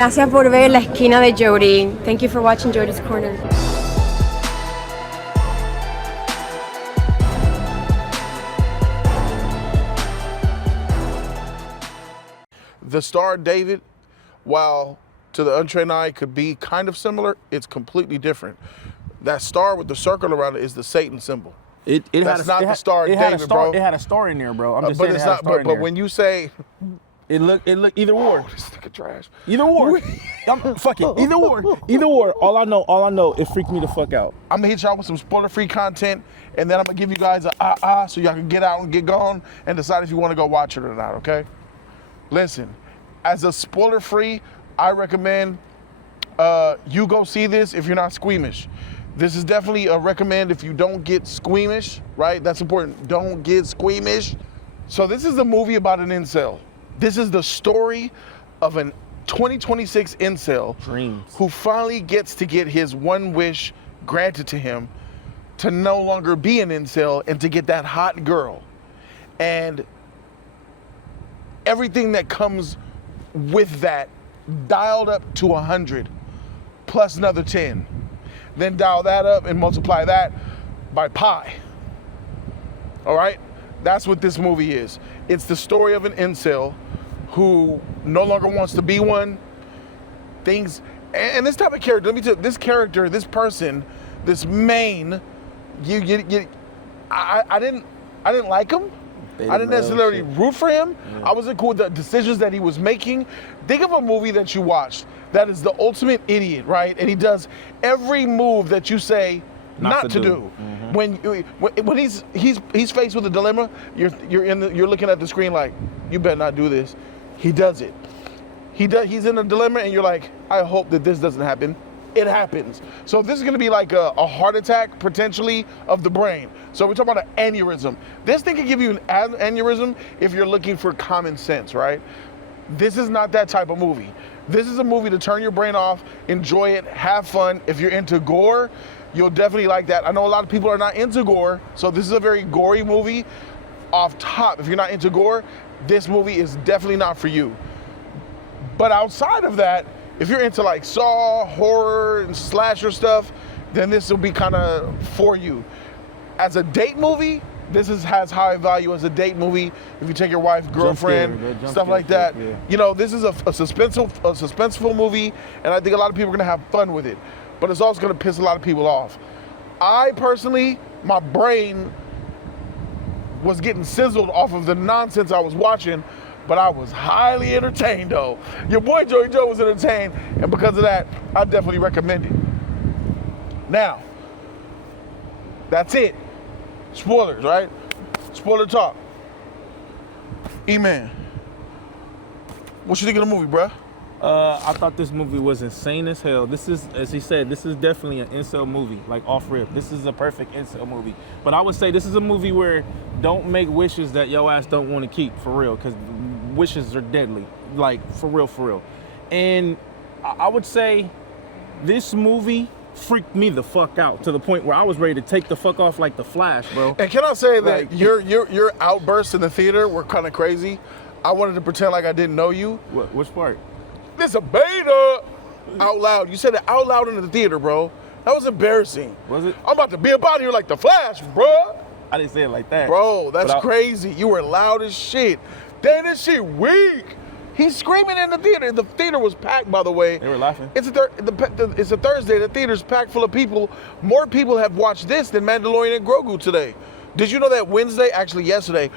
Gracias por ver la esquina de Jody. Thank you for watching Jody's Corner. The star David, while to the untrained eye could be kind of similar, it's completely different. That star with the circle around it is the Satan symbol. That's not the star David, bro. It had a star in there, bro. I'm just saying it's it had not. a star in But there. when you say It look either or. this nigga trash. Either or. Fuck it. Either or. Either or. All I know, it freaked me the fuck out. I'm gonna hit y'all with some spoiler-free content, and then I'm gonna give you guys a so y'all can get out and get gone and decide if you want to go watch it or not. Okay? Listen, as a spoiler-free, I recommend you go see this if you're not squeamish. This is definitely a recommend if you don't get squeamish, right? That's important. Don't get squeamish. So this is a movie about an incel. This is the story of an 2026 incel Dreams. who finally gets to get his one wish granted to him to no longer be an incel and to get that hot girl. And everything that comes with that dialed up to 100 plus another 10. Then dial that up and multiply that by pi. All right? That's what this movie is. It's the story of an incel who no longer wants to be one. Things, and this type of character, let me tell you, this character, this person, this main, I didn't like him. I didn't necessarily root for him. Yeah. I wasn't cool with the decisions that he was making. Think of a movie that you watched that is the ultimate idiot, right? And he does every move that you say not to do. Mm-hmm. When he's faced with a dilemma, you're looking at the screen like, you better not do this. He does it. He's in a dilemma, and you're like, I hope that this doesn't happen. It happens. So this is going to be like a heart attack, potentially, of the brain. So we're talking about an aneurysm. This thing can give you an aneurysm if you're looking for common sense, right? This is not that type of movie. This is a movie to turn your brain off, enjoy it, have fun. If you're into gore, you'll definitely like that. I know a lot of people are not into gore, so this is a very gory movie. Off top, if you're not into gore, this movie is definitely not for you. But outside of that, if you're into like Saw, horror, and slasher stuff, then this will be kind of for you. As a date movie, this has high value as a date movie. If you take your wife, girlfriend, stuff like that. Yeah. You know, this is a suspenseful movie, and I think a lot of people are gonna have fun with it. But it's also gonna piss a lot of people off. I personally, my brain was getting sizzled off of the nonsense I was watching, but I was highly entertained though. Your boy Joey Joe was entertained, and because of that, I definitely recommend it. Now, that's it. Spoilers, right? Spoiler talk. E-Man, what you think of the movie, bruh? I thought this movie was insane as hell. This is, as he said, this is definitely an incel movie, like off rip. This is a perfect incel movie. But I would say this is a movie where don't make wishes that your ass don't want to keep, for real, because wishes are deadly, like for real. And I would say this movie freaked me the fuck out to the point where I was ready to take the fuck off like the Flash, bro. And can I say that your outbursts in the theater were kind of crazy? I wanted to pretend like I didn't know you. What? Which part? This a beta out loud. You said it out loud in the theater, bro. That was embarrassing. Was it? I'm about to be about here like the Flash, bro. I didn't say it like that. Bro, that's crazy. You were loud as shit. Damn, this shit weak. He's screaming in the theater. The theater was packed, by the way. They were laughing. It's a Thursday. The theater's packed full of people. More people have watched this than Mandalorian and Grogu today. Did you know that yesterday,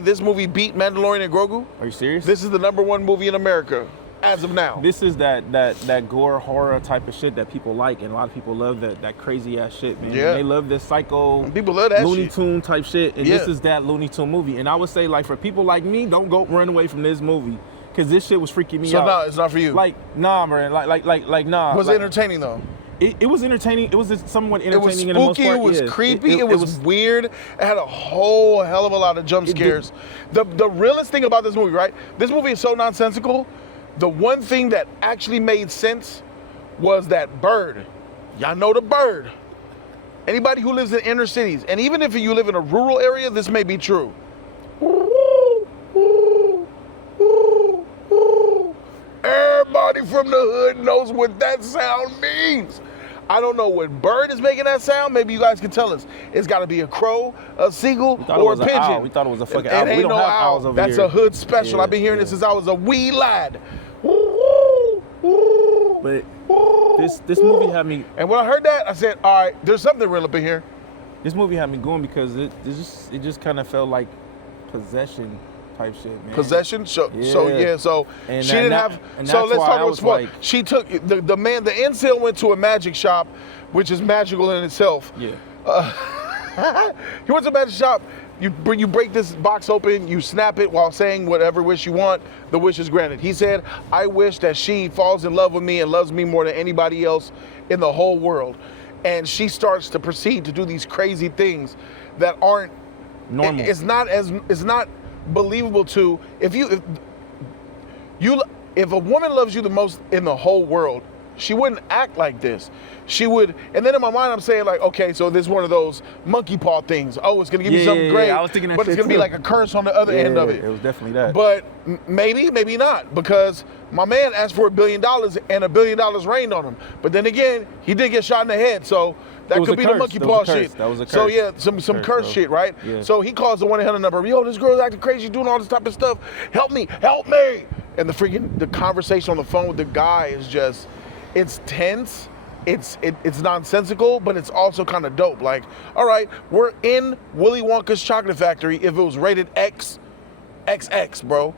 this movie beat Mandalorian and Grogu? Are you serious? This is the #1 movie in America as of now. This is that gore horror type of shit that people like, and a lot of people love that crazy ass shit, man. Yeah. And they love this psycho people love that Looney shit. Tune type shit, and Yeah. this is that Looney Tune movie. And I would say, like, for people like me, don't go run away from this movie, because this shit was freaking me out. So no, it's not for you. Like, nah, man. Like, nah. Was it entertaining though? It was entertaining. It was somewhat entertaining. It was spooky, in the most part. it was Yeah. creepy, it was weird. It had a whole hell of a lot of jump scares. The realest thing about this movie, right? This movie is so nonsensical. The one thing that actually made sense was that bird. Y'all know the bird. Anybody who lives in inner cities, and even if you live in a rural area, this may be true. Everybody Everybody from the hood knows what that sound means. I don't know what bird is making that sound. Maybe you guys can tell us. It's got to be a crow, a seagle, or a pigeon. Owl. We thought it was a fucking owl. owl. We don't have owls over here. That's a hood special. I've been hearing this since I was a wee lad. But this movie had me. And when I heard that, I said, "All right, there's something real up in here." This movie had me going because it just kind of felt like possession type shit, man. Possession. So and she didn't have. So let's talk about sport. Like, she took the incel went to a magic shop, which is magical in itself. Yeah. He went to a magic shop. You break this box open, you snap it while saying whatever wish you want, the wish is granted. He said, I wish that she falls in love with me and loves me more than anybody else in the whole world. And she starts to proceed to do these crazy things that aren't normal. It's not believable to if a woman loves you the most in the whole world, she wouldn't act like this. She would, and then in my mind I'm saying like, okay, so this is one of those monkey paw things. Oh, it's gonna give you something great, I was thinking that but it's gonna be like a curse on the other end of it. It was definitely that. But maybe not, because my man asked for $1 billion and $1 billion rained on him. But then again, he did get shot in the head, so that could be the monkey paw shit. That was a curse. So yeah, some curse shit, right? Yeah. So he calls the 1-800 number. Yo, this girl's acting crazy, doing all this type of stuff. Help me! And the conversation on the phone with the guy is just, it's tense. It's nonsensical, but it's also kind of dope. Like, all right, we're in Willy Wonka's chocolate factory. If it was rated XX, bro.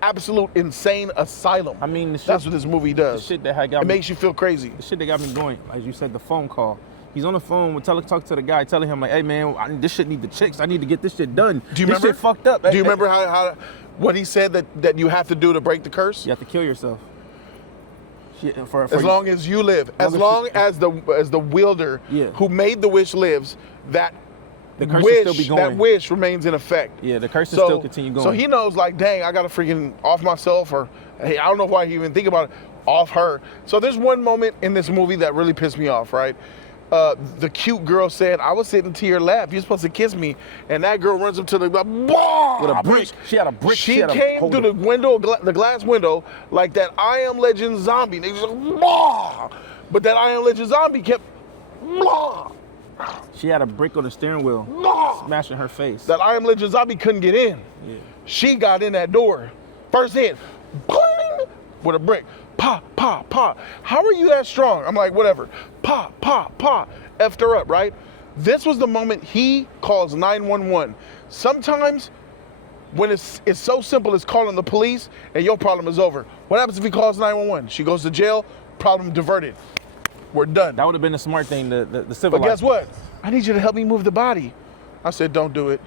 Absolute insane asylum. I mean, that's what this movie does. The shit that had got it makes you feel crazy. The shit that got me going, as you said, the phone call. He's on the phone with talk to the guy, telling him like, "Hey man, this shit need the chicks. I need to get this shit done. Do you remember? This shit fucked up." Do you remember how what he said that you have to do to break the curse? You have to kill yourself. As long as you live, as long as the wielder who made the wish lives, that the curse will still be going. That wish remains in effect. Yeah, the curse will still continue going. So he knows, like, dang, I gotta freaking off myself, or hey, I don't know why he even think about it, off her. So there's one moment in this movie that really pissed me off, right? The cute girl said, I was sitting to your left, you're supposed to kiss me, and that girl runs up to the with a brick. She had a brick. She came through the window, the glass window, like that I Am Legend zombie. They just but that I Am Legend zombie kept She had a brick on the steering wheel, smashing her face. That I Am Legend zombie couldn't get in. Yeah. She got in that door, first hit, with a brick. Pa, pa, pa. How are you that strong? I'm like, whatever. Pa, pa, pa. Effed her up, right? This was the moment he calls 911. Sometimes when it's so simple as calling the police and your problem is over. What happens if he calls 911? She goes to jail, problem diverted. We're done. That would have been the smart thing, the civil. But guess what? I need you to help me move the body. I said, don't do it.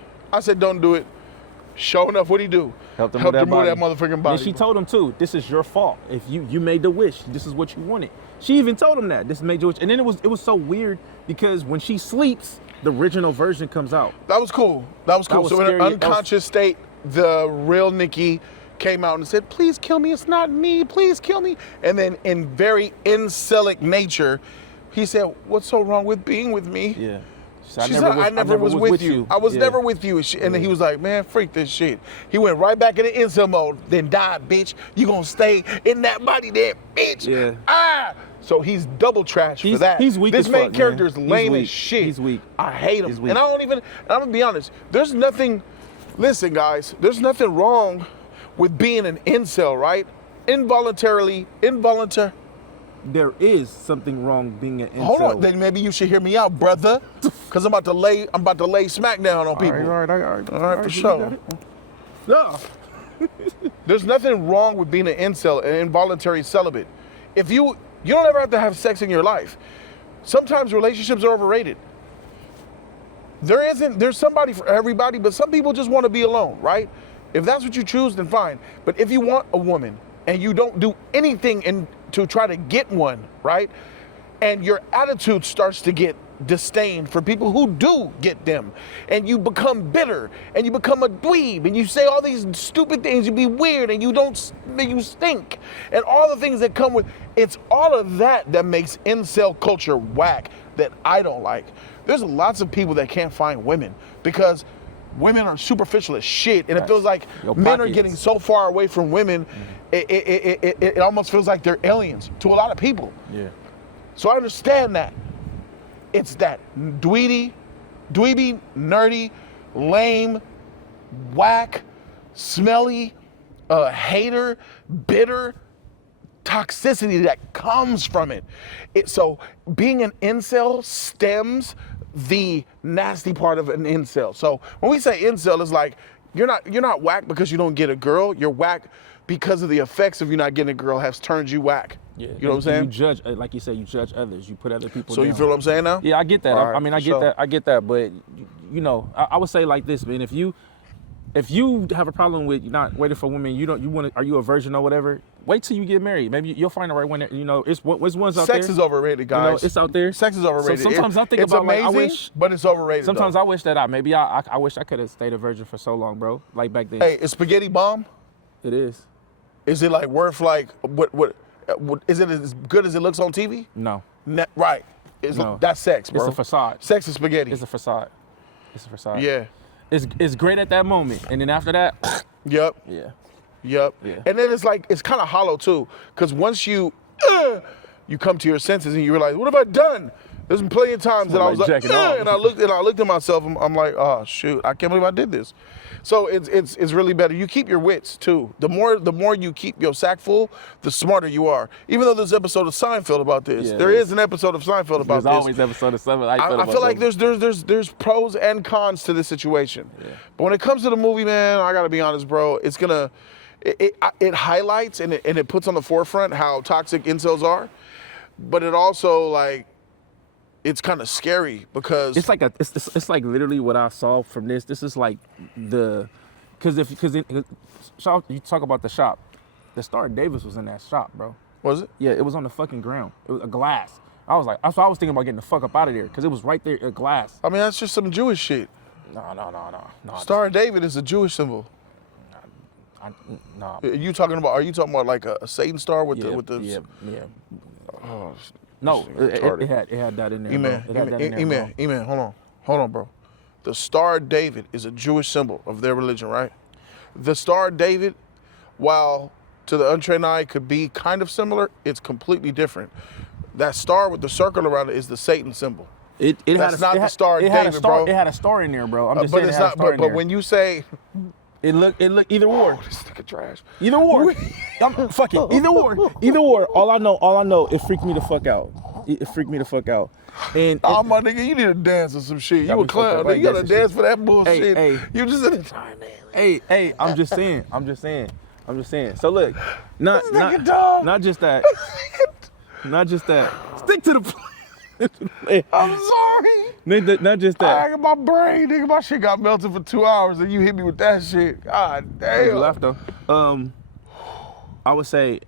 Sure enough, what'd he do? Helped him move that motherfucking body. And she told him too, this is your fault. If you made the wish, this is what you wanted. She even told him that. This made your wish. And then it was so weird because when she sleeps, the original version comes out. That was cool. So in an unconscious state, the real Nikki came out and said, please kill me, it's not me, please kill me. And then in very incelic nature, he said, what's so wrong with being with me? Yeah. She said, I never was with you. I was never with you. And then he was like, man, freak this shit. He went right back into incel mode. Then die, bitch. You gonna stay in that body there, bitch. Yeah. So he's double trash for that. He's weak This as main fuck, character man. is lame He's as shit. He's weak. I hate him. He's weak. And I'm gonna be honest, there's nothing, listen guys, nothing wrong with being an incel, right? Involuntary. There is something wrong being an incel. Hold on, then maybe you should hear me out, brother. Cause I'm about to lay smack down on people. All right, for sure. No. There's nothing wrong with being an incel, an involuntary celibate. If you don't ever have to have sex in your life. Sometimes relationships are overrated. There's somebody for everybody, but some people just want to be alone, right? If that's what you choose, then fine. But if you want a woman and you don't do anything to try to get one, right? And your attitude starts to get disdain for people who do get them, and you become bitter, and you become a dweeb, and you say all these stupid things, you be weird, and you stink, and all the things that come with, it's all of that makes incel culture whack that I don't like. There's lots of people that can't find women because women are superficial as shit, and it Facts. feels like Your men are pockets. getting so far away from women, it almost feels like they're aliens to a lot of people. Yeah. So I understand that. It's that dweeby, nerdy, lame, whack, smelly, hater, bitter toxicity that comes from it. So being an incel stems the nasty part of an incel. So when we say incel, it's like you're not whack because you don't get a girl. You're whack because of the effects of you not getting a girl has turned you whack. Yeah. You know what I'm saying? You judge, like you said, you judge others. You put other people So down. you feel what I'm saying now? Yeah, I get that. All right, I mean, I for get sure. that. I get that. But you know, I would say like this, man. If you have a problem with not waiting for women, are you a virgin or whatever? Wait till you get married. Maybe you'll find the right one. You know, it's one's out there. Sex is overrated, guys. You know, it's out there. Sex is overrated. So sometimes I think it's about amazing, like I wish. but it's overrated. Sometimes though. I wish that I wish I could have stayed a virgin for so long, bro. Like back then. Hey, is spaghetti bomb? It is. Is it like worth like what is it as good as it looks on TV? No. Right. No. That's sex, bro. It's a facade. Sex is spaghetti. It's a facade. It's a facade. Yeah. It's great at that moment, and then after that, Yep. yeah. Yep. Yeah. And then it's kind of hollow too, because once you come to your senses and you realize, what have I done? There's been plenty of times that I was like like, jacking off. and I looked at myself. I'm like, oh shoot, I can't believe I did this. So it's really better. You keep your wits too. The more you keep your sack full, the smarter you are. Even though there's an episode of Seinfeld about this, Yeah, there is an episode of Seinfeld about There's this. always episode of something. I feel like there's pros and cons to this situation. Yeah. But when it comes to the movie, man, I gotta be honest, bro. It's gonna it highlights and it puts on the forefront how toxic incels are, but it also like it's kind of scary because it's like it's like literally what I saw from this. This is like because you talk about the shop. The Star Davis was in that shop, bro. was it? Yeah, it was on the fucking ground. It was a glass. I was like, so I was thinking about getting the fuck up out of there because it was right there, a glass. I mean, that's just some Jewish shit. No. Star of David is a Jewish symbol. No. Are you talking about like a Satan star with the? Yeah. Oh, No, this nigga retarded. it had that in there. Amen. Bro. It had that in there, bro. Amen. Hold on, bro. The Star of David is a Jewish symbol of their religion, right? The Star of David, while to the untrained eye could be kind of similar, it's completely different. That star with the circle around it is the Satan symbol. That's not the Star of David, bro. It had a star in there, bro. I'm just But saying it's it had not. a star in But there. when you say It looked either or. this nigga trash, Either or. Fuck it. Either or. All I know, it freaked me the fuck out. It freaked me the fuck out. And oh my nigga, you need to dance or some shit. Got You a me fucked clown. up Nigga, like you gotta that dance shit. for that bullshit. Hey. You just in the time, man. hey, I'm just saying. So look, not nigga dumb. not just that. Not just that. Stick to the plan. I'm sorry. Not just I that. got my brain, nigga. My shit got melted for 2 hours, and you hit me with that shit. God You damn. laughed though. I would say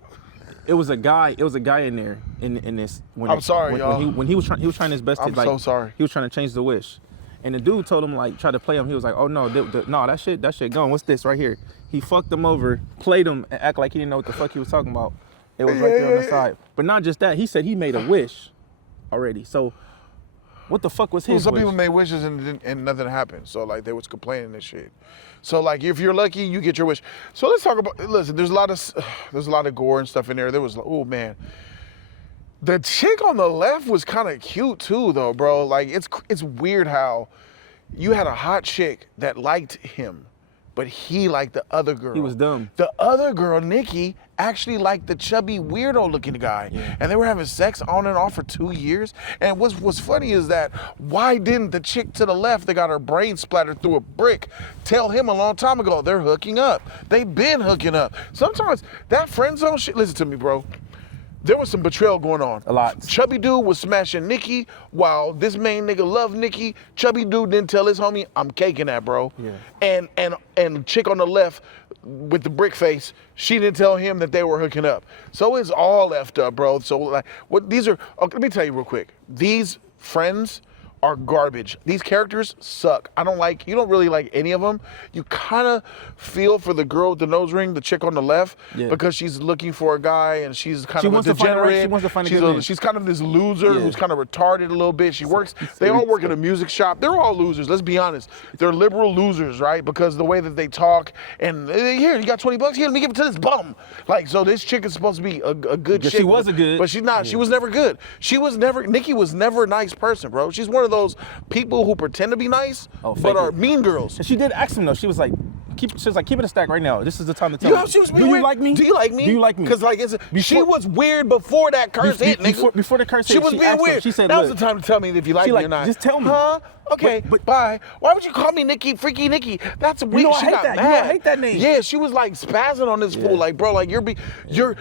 it was a guy in there in this. I'm sorry, y'all. When he was trying his best to I'm like. so sorry. He was trying to change the wish, and the dude told him like try to play him. He was like, oh no, no, that shit gone. What's this right here? He fucked him over, played him, and act like he didn't know what the fuck he was talking about. It was right there on the side. But not just that. He said he made a wish already. So what the fuck was his Some wish? people made wishes and nothing happened. So like they was complaining and shit. So like if you're lucky, you get your wish. So let's talk about. Listen, there's a lot of gore and stuff in there. There was oh man. The chick on the left was kind of cute too, though, bro. Like it's weird how you had a hot chick that liked him, but he liked the other girl. He was dumb. The other girl, Nikki, actually liked the chubby, weirdo-looking guy, and they were having sex on and off for 2 years. And what's funny is that why didn't the chick to the left that got her brain splattered through a brick tell him a long time ago they're hooking up? They've been hooking up. Sometimes that friend zone shit. Listen to me, bro. There was some betrayal going on. A lot. Chubby dude was smashing Nikki while this main nigga loved Nikki. Chubby dude didn't tell his homie, I'm caking that, bro. Yeah. And chick on the left with the brick face, she didn't tell him that they were hooking up. So it's all left up, bro. So like, let me tell you real quick. These friends are garbage. These characters suck. You don't really like any of them. You kind of feel for the girl with the nose ring, the chick on the left, because she's looking for a guy and she's kind of a degenerate. She wants to find a good man. She's kind of this loser who's kind of retarded a little bit. They all work at a music shop. They're all losers, let's be honest. They're liberal losers, right? Because the way that they talk and here, you got $20? Here, let me give it to this bum. Like, so this chick is supposed to be a good chick. She was a good. But she's not. She was never good. Nikki was never a nice person, bro. She's one of those people who pretend to be nice, but are mean girls. And she did ask him though. She was like, keep it a stack right now. This is the time to tell me. She was Do you like me? Do you like me? Do you like me? Because she was weird before that curse hit, nigga. Before the curse hit, she was being weird. Him, she said, that was the time to tell me if you like me or not. Just tell me. Huh? Okay, but bye. Why would you call me Nikki, Freaky Nikki? That's weird. I hate that. Mad. I hate that name. Yeah, she was like spazzing on this fool. Like, bro, like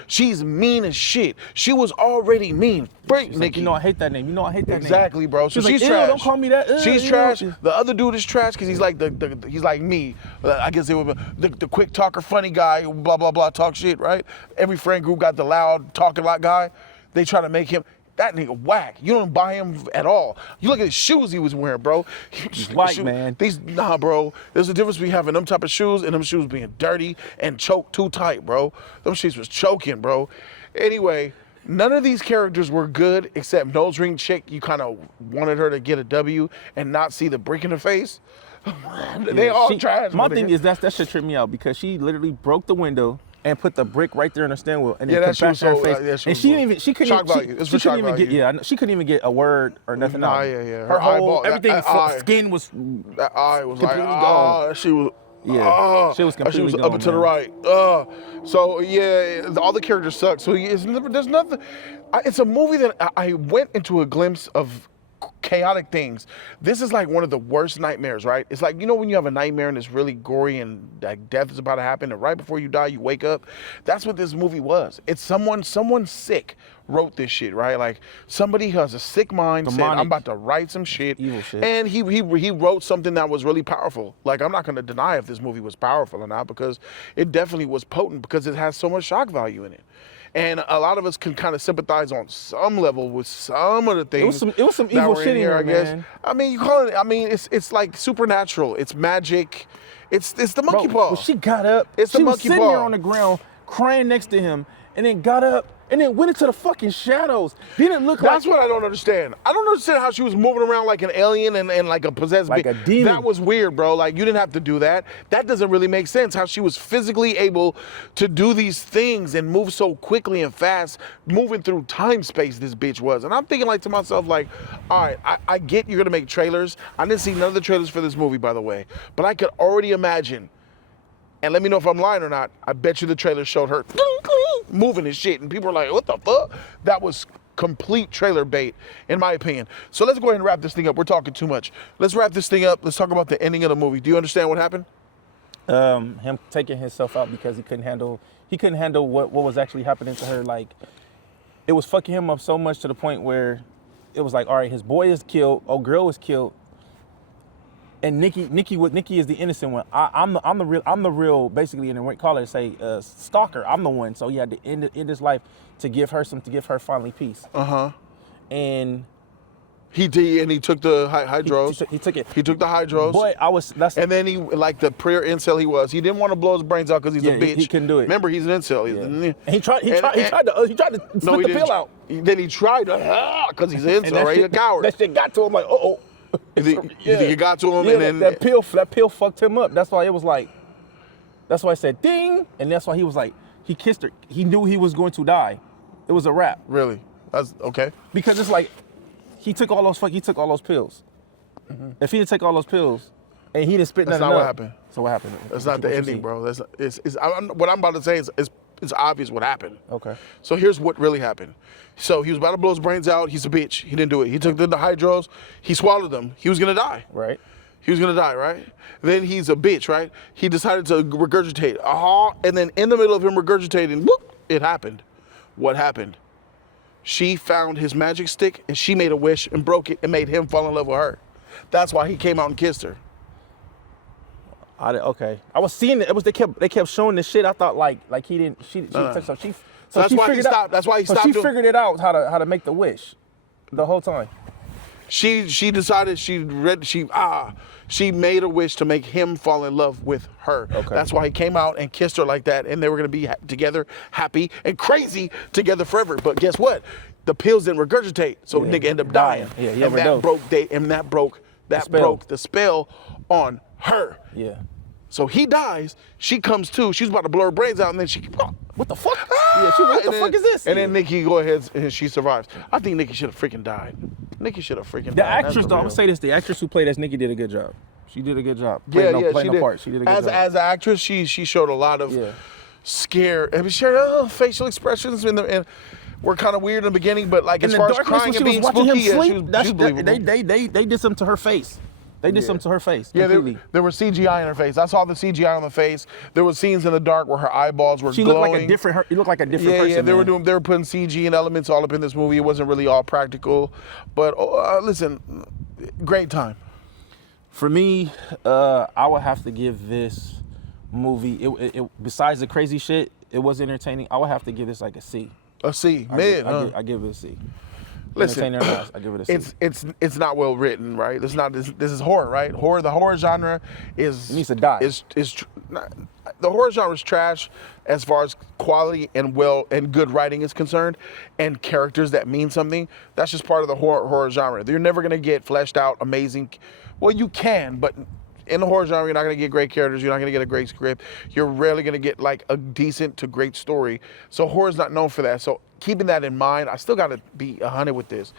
she's mean as shit. She was already mean. Freak Nikki. Like, I hate that name. I hate that name. Exactly, bro. So she's like, trash. Don't call me that. She's trash. The other dude is trash because he's like he's like me. I guess it was the quick talker, funny guy, blah blah blah, talk shit, right? Every friend group got the loud talking lot guy. They try to make him. That nigga whack. You don't buy him at all. You look at his shoes he was wearing, bro. He's white, man. Nah, bro. There's a difference between having them type of shoes and them shoes being dirty and choked too tight, bro. Them shoes was choking, bro. Anyway, none of these characters were good except Nose Ring Chick. You kind of wanted her to get a W and not see the brick in her face. They all trash. My thing is that shit tripped me out because she literally broke the window and put the brick right there in her steering wheel and then that back her face. And she couldn't even get a word or nothing out. Her whole everything, skin was. That eye was completely like, gone. She was. She was completely She was gone, up and to the right. So yeah, all the characters suck. So there's nothing. It's a movie that I went into a glimpse of chaotic things. This is like one of the worst nightmares, right? It's like, when you have a nightmare and it's really gory and like death is about to happen and right before you die you wake up. That's what this movie was. It's someone sick wrote this shit, right? Like somebody has a sick mind said, I'm about to write some shit. Evil shit. And he wrote something that was really powerful. Like, I'm not going to deny if this movie was powerful or not, because it definitely was potent because it has so much shock value in it. And a lot of us can kind of sympathize on some level with some of the things. It was some evil shit in here, I guess. man. I mean, you call it. I mean, it's like supernatural. It's magic. It's the monkey paw. Well, she got up. It's the she monkey was sitting paw. there on the ground, crying next to him, and then got up and then went into the fucking shadows. Didn't look like. That's what I don't understand. I don't understand how she was moving around like an alien and like a possessed like a demon. That was weird, bro. Like, you didn't have to do that. That doesn't really make sense. How she was physically able to do these things and move so quickly and fast, moving through time space. This bitch was, and I'm thinking like to myself, like, all right, I get you're gonna make trailers. I didn't see none of the trailers for this movie, by the way, but I could already imagine. And let me know if I'm lying or not. I bet you the trailer showed her moving and shit. And people are like, what the fuck? That was complete trailer bait, in my opinion. So let's go ahead and wrap this thing up. We're talking too much. Let's wrap this thing up. Let's talk about the ending of the movie. Do you understand what happened? Him taking himself out because he couldn't handle what was actually happening to her. Like, it was fucking him up so much to the point where it was like, all right, his boy is killed, girl is killed. And Nikki is the innocent one. I'm the real, basically, and call it stalker. I'm the one. So he had to end his life to give her finally peace. And he did, and he took the hydros. He took it. He took the hydros. But and then he, like the prayer incel he didn't want to blow his brains out because he's a bitch. He couldn't do it. Remember, he's an incel. And he tried to split the pill out. Then he tried to, because he's an incel, right? He's a coward. That shit got to him like, uh-oh. You think it got to him? Yeah, and then that pill fucked him up. That's why it was like, that's why I said ding, and that's why he was like, he kissed her. He knew he was going to die. It was a wrap. Really? That's okay. Because it's like, he took all those pills. Mm-hmm. If he didn't take all those pills, and he didn't spit nothing up. That's not what happened. So what happened? That's not the ending, bro. What I'm about to say is it's obvious what happened. Okay. So here's what really happened. So he was about to blow his brains out. He's a bitch. He didn't do it. He took the hydros. He swallowed them. He was going to die. Right. He was going to die, right? Then he's a bitch, right? He decided to regurgitate. And then in the middle of him regurgitating, whoop, it happened. What happened? She found his magic stick, and she made a wish and broke it and made him fall in love with her. That's why he came out and kissed her. Okay. I was seeing it. They kept showing this shit. I thought like he didn't. So that's why he stopped. That's why he stopped. She figured it out how to make the wish, the whole time. She decided she made a wish to make him fall in love with her. Okay. That's why he came out and kissed her like that, and they were gonna be together, happy and crazy together forever. But guess what? The pills didn't regurgitate, so nigga ended up dying. Yeah, he and that broke the spell on her. Yeah. So he dies, she comes to, she's about to blow her brains out, and then she, What the fuck? Yeah, what the fuck is this? And then Nikki go ahead and she survives. I think Nikki should have freaking died. Nikki should have freaking died. The actress, though, I'm gonna say this: the actress who played as Nikki did a good job. She did a good job. Playing the part. She did a good job. As an actress, she showed a lot of scare. I mean, she had facial expressions and were kind of weird in the beginning, but like as far as crying and being spooky, she was believable. They did something to her face. They did something to her face. Yeah, completely. there was CGI in her face. I saw the CGI on the face. There was scenes in the dark where her eyeballs were glowing. She looked like a different. You look like a different person. Yeah, they were putting CG and elements all up in this movie. It wasn't really all practical, but listen, great time. For me, I would have to give this movie. It besides the crazy shit, it was entertaining. I would have to give this like a C. A C, I give it a C. Listen, I give it a C. It's not well written, right? This is horror, right? The horror genre it needs to die. The horror genre is trash as far as quality and good writing is concerned, and characters that mean something. That's just part of the horror genre. You're never gonna get fleshed out, amazing. Well, you can, but in the horror genre, you're not gonna get great characters. You're not gonna get a great script. You're rarely gonna get like a decent to great story. So horror's not known for that. So keeping that in mind, I still gotta be 100 with this.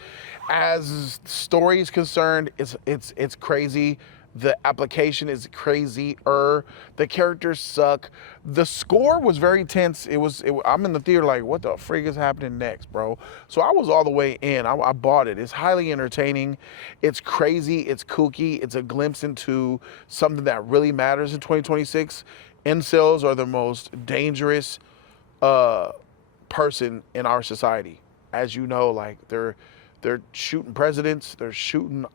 As story is concerned, it's crazy. The application is crazier. The characters suck. The score was very tense. I'm in the theater like, what the frig is happening next, bro? So I was all the way in. I bought it. It's highly entertaining. It's crazy. It's kooky. It's a glimpse into something that really matters in 2026. Incels are the most dangerous person in our society. As you know, like they're shooting presidents. They're shooting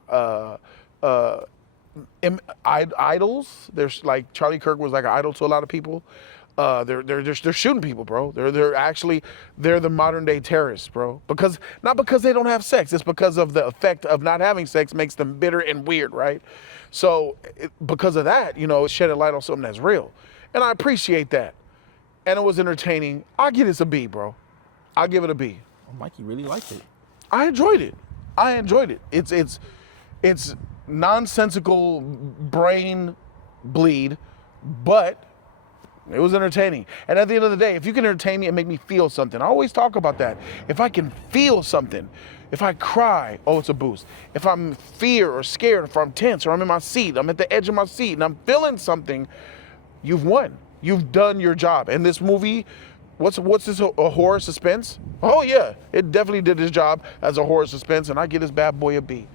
idols. There's like Charlie Kirk was like an idol to a lot of people. They're shooting people, bro. They're the modern day terrorists, bro. Not because they don't have sex. It's because of the effect of not having sex makes them bitter and weird, right? So because of that, it shed a light on something that's real, and I appreciate that. And it was entertaining. I'll give this a B, bro. I'll give it a B. Oh, Mikey really liked it. I enjoyed it. It's nonsensical brain bleed, but it was entertaining. And at the end of the day, if you can entertain me and make me feel something, I always talk about that. If I can feel something, if I cry, it's a boost. If I'm fear or scared, if I'm tense or I'm in my seat, I'm at the edge of my seat and I'm feeling something, you've won. You've done your job. And this movie, what's this, a horror suspense? Oh yeah, it definitely did its job as a horror suspense, and I give this bad boy a B.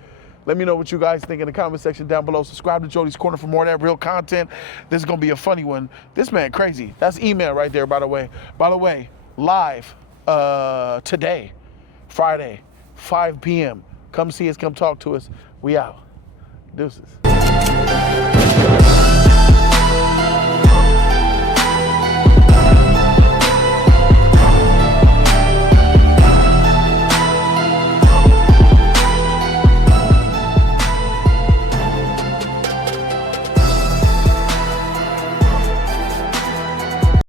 Let me know what you guys think in the comment section down below. Subscribe to Jody's Corner for more of that real content. This is gonna be a funny one. This man crazy. That's email right there, by the way. By the way, live today, Friday, 5 p.m. Come see us, come talk to us. We out. Deuces.